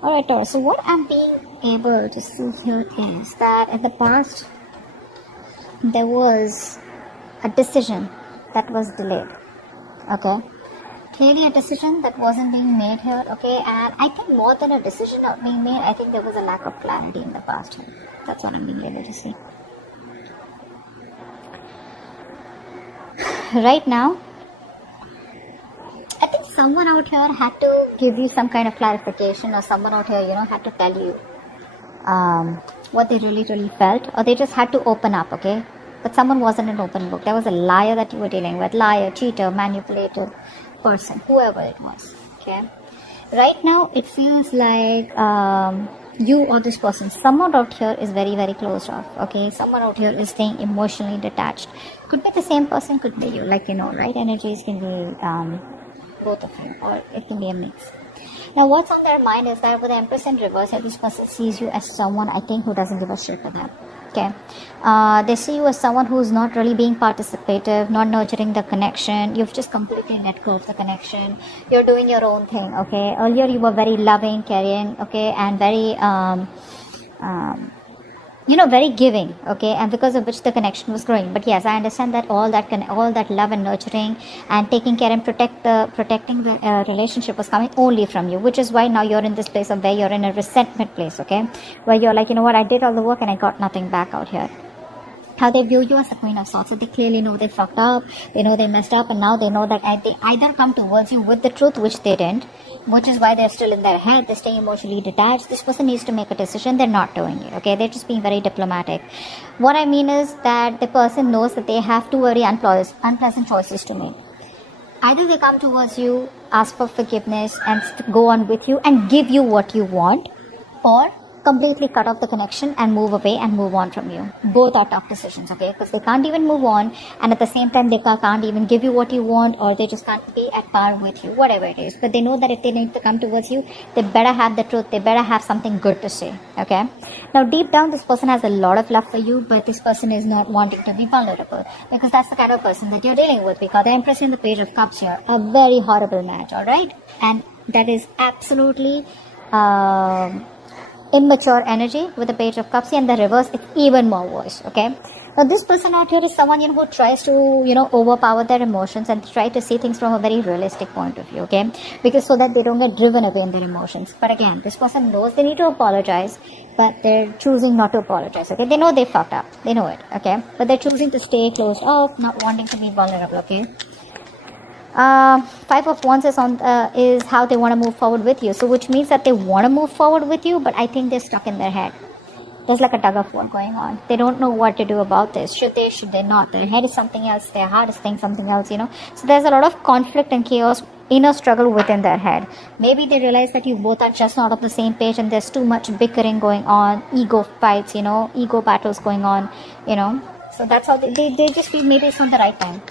Alright, Taurus, so what I'm being able to see here is that in the past there was a decision that was delayed. Okay, clearly a decision that wasn't being made here. Okay, and I think more than a decision not being made, I think there was a lack of clarity in the past here. That's what I'm being able to see. Right now, I think someone out here had to give you some kind of clarification, or someone out here, had to tell you what they really felt, or they just had to open up, okay? But someone wasn't an open book. There was a liar that you were dealing with, liar, cheater, manipulator person, whoever it was, okay? Right now, it feels like you or this person, someone out here is very closed off, okay? Someone out here is staying emotionally detached. Could be the same person, could be you, right? Energies can be both of you, or it can be a mix. Now, what's on their mind is that with the Empress in reverse, this person sees you as someone, I think, who doesn't give a shit for them. Okay, they see you as someone who's not really being participative, not nurturing the connection. You've just completely let go of the connection. You're doing your own thing. Okay, earlier you were very loving, caring, okay, and very very giving, okay, and because of which the connection was growing. But yes, I understand that all that love and nurturing and taking care and protecting the relationship was coming only from you, which is why now you're in this place of where you're in a resentment place, okay, where you're like, what, I did all the work and I got nothing back out here. How they view you as the Queen of Swords. So they clearly know they fucked up, they know they messed up, and now they know that they either come towards you with the truth, which they didn't, which is why they're still in their head, they're staying emotionally detached. This person needs to make a decision, they're not doing it, okay, they're just being very diplomatic. What I mean is that the person knows that they have two very unpleasant choices to make. Either they come towards you, ask for forgiveness, and go on with you and give you what you want, or completely cut off the connection and move away and move on from you. Both are tough decisions, okay, because they can't even move on, and at the same time they can't even give you what you want, or they just can't be at par with you, whatever it is. But they know that if they need to come towards you, they better have the truth, they better have something good to say, okay. Now deep down, this person has a lot of love for you, but this person is not wanting to be vulnerable, because that's the kind of person that you're dealing with. Because the Empress and the Page of Cups here, a very horrible match, alright, and that is absolutely immature energy with the Page of Cups, and the reverse, it's even more worse, okay. Now this person out here is someone who tries to overpower their emotions and try to see things from a very realistic point of view, okay, because so that they don't get driven away in their emotions. But again, this person knows they need to apologize, but they're choosing not to apologize, okay. They know they fucked up, they know it, okay, but they're choosing to stay closed off, not wanting to be vulnerable, okay. Five of Wands is how they want to move forward with you. So which means that they want to move forward with you, but I think they're stuck in their head. There's like a tug of war going on. They don't know what to do about this. Should they not? Their head is something else, their heart is saying something else, So there's a lot of conflict and chaos, inner struggle within their head. Maybe they realize that you both are just not on the same page, and there's too much bickering going on, ego fights, ego battles going on, So that's how they just feel maybe it's not the right time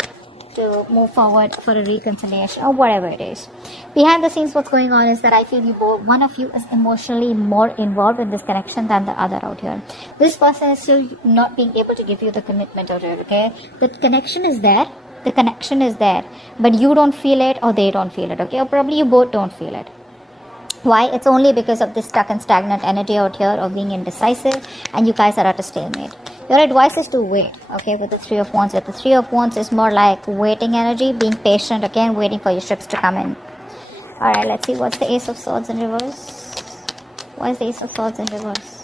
to move forward for a reconciliation or whatever it is. Behind the scenes, what's going on is that I feel one of you is emotionally more involved in this connection than the other out here. This person is still not being able to give you the commitment out here, okay? The connection is there, but you don't feel it, or they don't feel it, okay? Or probably you both don't feel it. Why? It's only because of this stuck and stagnant energy out here of being indecisive, and you guys are at a stalemate. Your advice is to wait, okay, with the Three of Wands. The Three of Wands is more like waiting energy, being patient, again, waiting for your ships to come in. Alright, let's see what's the Ace of Swords in reverse. Why is the Ace of Swords in reverse?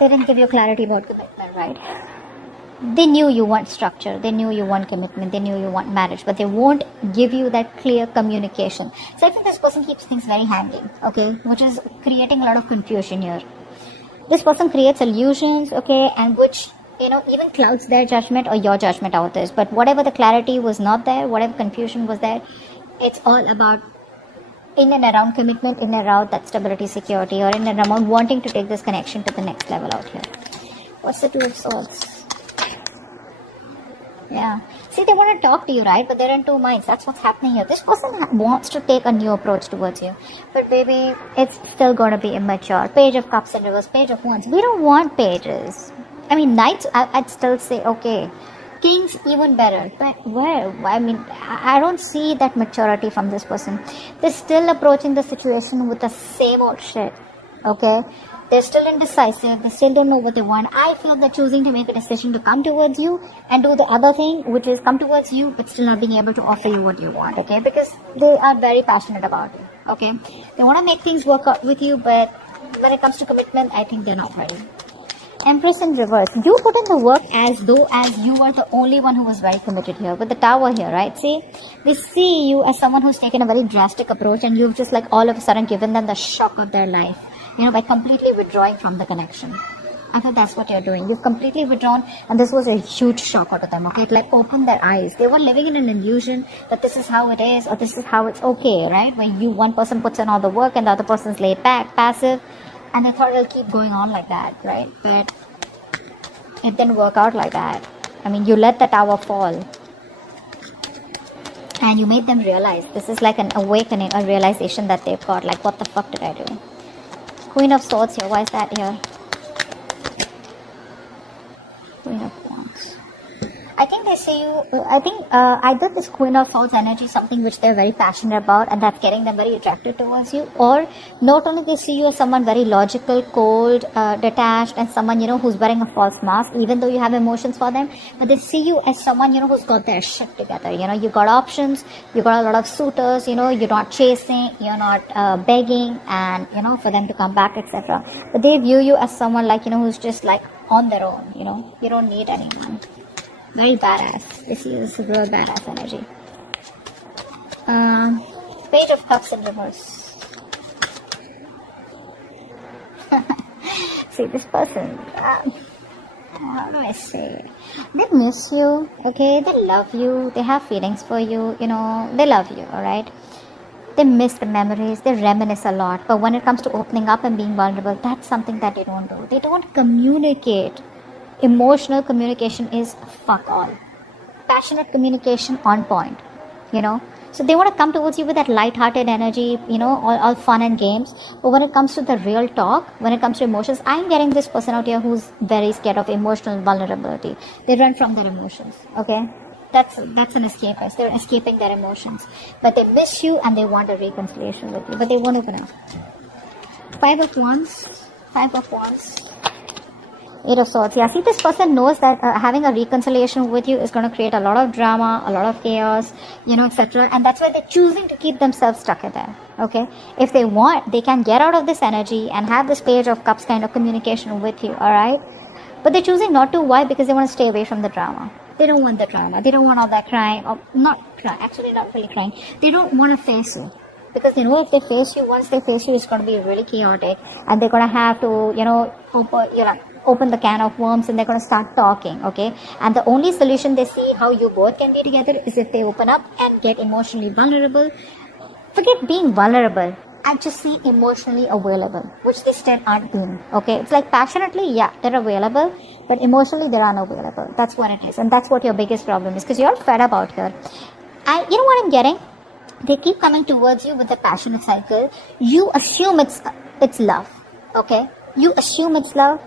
They didn't give you clarity about commitment, right? They knew you want structure, they knew you want commitment, they knew you want marriage, but they won't give you that clear communication. So I think this person keeps things very hanging, okay, which is creating a lot of confusion here. This person creates illusions, okay, and which, even clouds their judgment or your judgment out this. But whatever the clarity was not there, whatever confusion was there, it's all about in and around commitment, in and around that stability, security, or in and around wanting to take this connection to the next level out here. What's the Two of Swords? Yeah. See, they want to talk to you, right? But they're in two minds. That's what's happening here. This person wants to take a new approach towards you. But baby, it's still going to be immature. Page of Cups in reverse, Page of Wands. We don't want pages. I mean, Knights, I'd still say, okay. Kings even better. But where? I mean, I don't see that maturity from this person. They're still approaching the situation with the same old shit. Okay? They're still indecisive. They still don't know what they want. I feel they're choosing to make a decision to come towards you and do the other thing, which is come towards you but still not being able to offer you what you want. Okay? Because they are very passionate about it. Okay? They want to make things work out with you, but when it comes to commitment, I think they're not ready. Empress in reverse. You put in the work as though as you were the only one who was very committed here. With the tower here, right? See? They see you as someone who's taken a very drastic approach and you've just like all of a sudden given them the shock of their life. By completely withdrawing from the connection. I thought that's what you're doing. You've completely withdrawn and this was a huge shock out of them. Okay? It like opened their eyes. They were living in an illusion that this is how it is or this is how it's okay, right? Where one person puts in all the work and the other person's laid back, passive. And they thought it'll keep going on like that, right? But it didn't work out like that. I mean, you let the tower fall. And you made them realize. This is like an awakening, a realization that they've got. Like, what the fuck did I do? Queen of Swords here. Why is that here? Queen of Wands. I think they see you, either this Queen of Swords energy is something which they're very passionate about and that's getting them very attracted towards you, or not only they see you as someone very logical, cold, detached, and someone, who's wearing a false mask, even though you have emotions for them, but they see you as someone, who's got their shit together. You got options, you got a lot of suitors, you're not chasing, you're not begging, and, for them to come back, etc. But they view you as someone like, who's just like on their own, you don't need anyone. Very badass. This is a real badass energy. Page of Cups in reverse. See, this person, how do I say? They miss you, okay? They love you. They have feelings for you, they love you, alright? They miss the memories. They reminisce a lot. But when it comes to opening up and being vulnerable, that's something that they don't do. They don't communicate. Emotional communication is fuck all. Passionate communication on point, So they want to come towards you with that light-hearted energy, all fun and games. But when it comes to the real talk, when it comes to emotions, I'm getting this person out here who's very scared of emotional vulnerability. They run from their emotions, okay? That's an escapist. They're escaping their emotions. But they miss you and they want a reconciliation with you. But they won't open up. 5 of Wands. 5 of Wands. 8 of Swords. Yeah, see, this person knows that having a reconciliation with you is going to create a lot of drama, a lot of chaos, etc. And that's why they're choosing to keep themselves stuck in there. Okay? If they want, they can get out of this energy and have this Page of Cups kind of communication with you. Alright? But they're choosing not to. Why? Because they want to stay away from the drama. They don't want the drama. They don't want all that crying. Or not crying. Actually, not really crying. They don't want to face you. Because they know if they face you, once they face you, it's going to be really chaotic. And they're going to have to, open the can of worms and they're going to start talking, okay? And the only solution they see how you both can be together is if they open up and get emotionally vulnerable. Forget being vulnerable. I just see emotionally available, which they still aren't being, okay? It's like passionately, yeah, they're available, but emotionally they're unavailable. That's what it is. And that's what your biggest problem is, because you're fed up out here. And you know what I'm getting? They keep coming towards you with the passionate cycle. You assume it's love, okay? You assume it's love,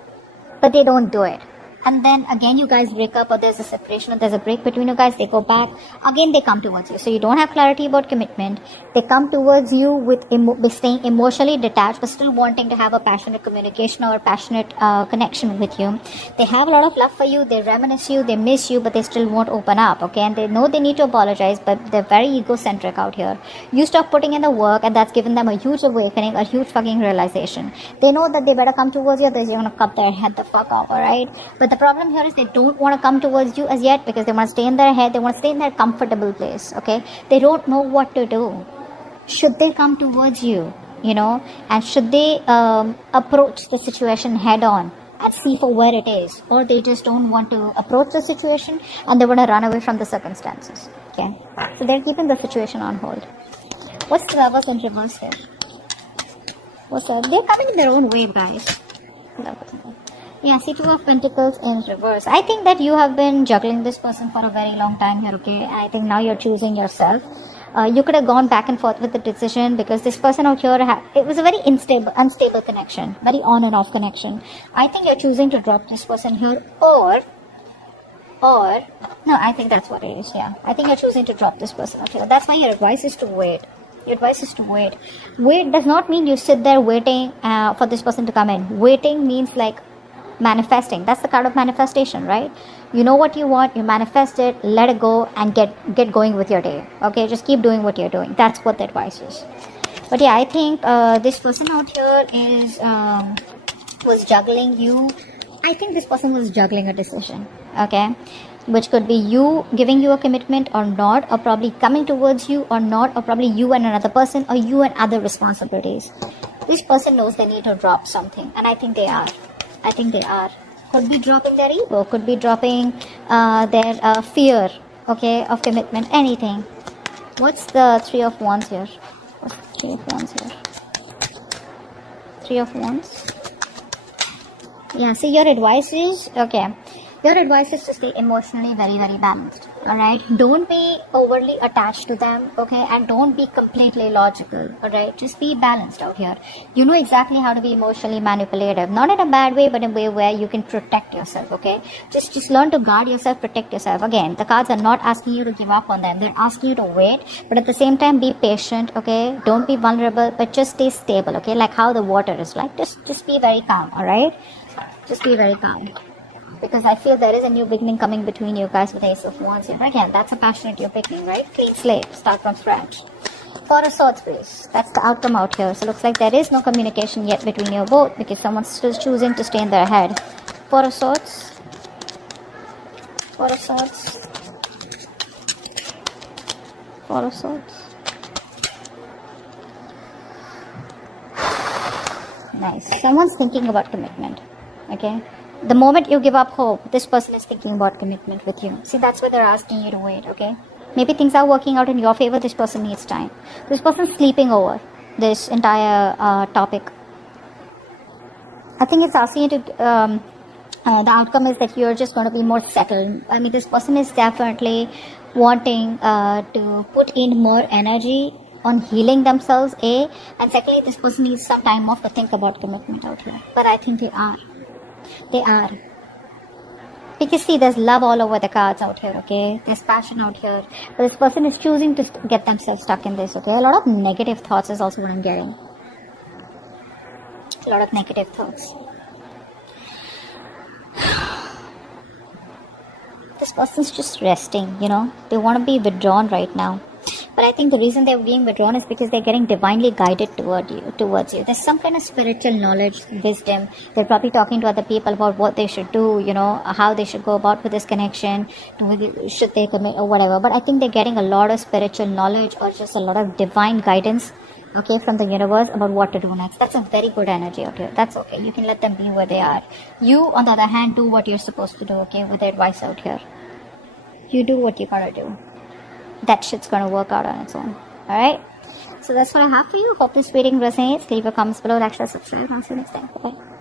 but they don't do it. And then again you guys break up, or there's a separation, or there's a break between you guys, they go back, again they come towards you. So you don't have clarity about commitment. They come towards you with staying emotionally detached, but still wanting to have a passionate communication or a passionate connection with you. They have a lot of love for you, they reminisce you, they miss you, but they still won't open up, okay? And they know they need to apologize, but they're very egocentric out here. You stop putting in the work, and that's given them a huge awakening, a huge fucking realization. They know that they better come towards you, they're going to cut their head the fuck off, alright? But the problem here is they don't want to come towards you as yet, because they want to stay in their head, they want to stay in their comfortable place, okay? They don't know what to do. Should they come towards you, and should they approach the situation head on and see for where it is, or they just don't want to approach the situation and they want to run away from the circumstances, okay? So they're keeping the situation on hold. What's the Lovers in reverse here? What's up? They're coming in their own wave, guys. Yeah, see, 2 of Pentacles in reverse. I think that you have been juggling this person for a very long time here, okay? I think now you're choosing yourself. You could have gone back and forth with the decision, because this person out here, it was a very unstable connection, very on and off connection. I think you're choosing to drop this person here, or Or, no, I think that's what it is, yeah. I think you're choosing to drop this person out here. That's why your advice is to wait. Your advice is to wait. Wait does not mean you sit there waiting for this person to come in. Waiting means like manifesting. That's the card of manifestation, right? You know what you want, you manifest it, let it go, and get going with your day. Okay, just keep doing what you're doing. That's what the advice is. But yeah, I think this person out here is was juggling you. I think this person was juggling a decision, okay, which could be you giving you a commitment or not, or probably coming towards you or not, or probably you and another person, or you and other responsibilities. This person knows they need to drop something, and I think they are. I think they are. Could be dropping their ego, could be dropping their fear, okay, of commitment, anything. What's the Three of Wands here? What's the Three of Wands here? Three of Wands. Yeah, see, your advice is, okay, your advice is to stay emotionally very, very balanced. Alright, don't be overly attached to them, okay, and don't be completely logical. Alright, just be balanced out here. You know exactly how to be emotionally manipulative, not in a bad way, but in a way where you can protect yourself, okay. Just learn to guard yourself, protect yourself. Again, the cards are not asking you to give up on them, they're asking you to wait, but at the same time be patient, okay. Don't be vulnerable, but just stay stable, okay, like how the water is like. Just be very calm. Alright, just be very calm, because I feel there is a new beginning coming between you guys with Ace of Wands here. Again, that's a passionate you're picking, right? Clean slate, start from scratch. Four of Swords, please. That's the outcome out here. So looks like there is no communication yet between you both, because someone's still choosing to stay in their head. Four of Swords. Four of Swords. Four of Swords. Nice. Someone's thinking about commitment, okay? The moment you give up hope, this person is thinking about commitment with you. See, that's why they're asking you to wait, okay? Maybe things are working out in your favor, this person needs time. This person's sleeping over this entire topic. I think it's asking you to, the outcome is that you're just going to be more settled. I mean, this person is definitely wanting to put in more energy on healing themselves, A, and secondly, this person needs some time off to think about commitment out here. But I think they are. They are. Because see, there's love all over the cards out here, okay? There's passion out here. But this person is choosing to get themselves stuck in this, okay? A lot of negative thoughts is also what I'm getting. A lot of negative thoughts. This person's just resting, you know? They want to be withdrawn right now. But I think the reason they're being withdrawn is because they're getting divinely guided towards you. There's some kind of spiritual knowledge, wisdom. They're probably talking to other people about what they should do, you know, how they should go about with this connection, should they commit or whatever. But I think they're getting a lot of spiritual knowledge or just a lot of divine guidance, okay, from the universe about what to do next. That's a very good energy out here. That's okay. You can let them be where they are. You, on the other hand, do what you're supposed to do, okay, with the advice out here. You do what you gotta do. That shit's gonna work out on its own. Alright? So that's what I have for you. Hope this reading resonates. Leave your comments below, like, share, subscribe. I'll see you next time. Bye-bye.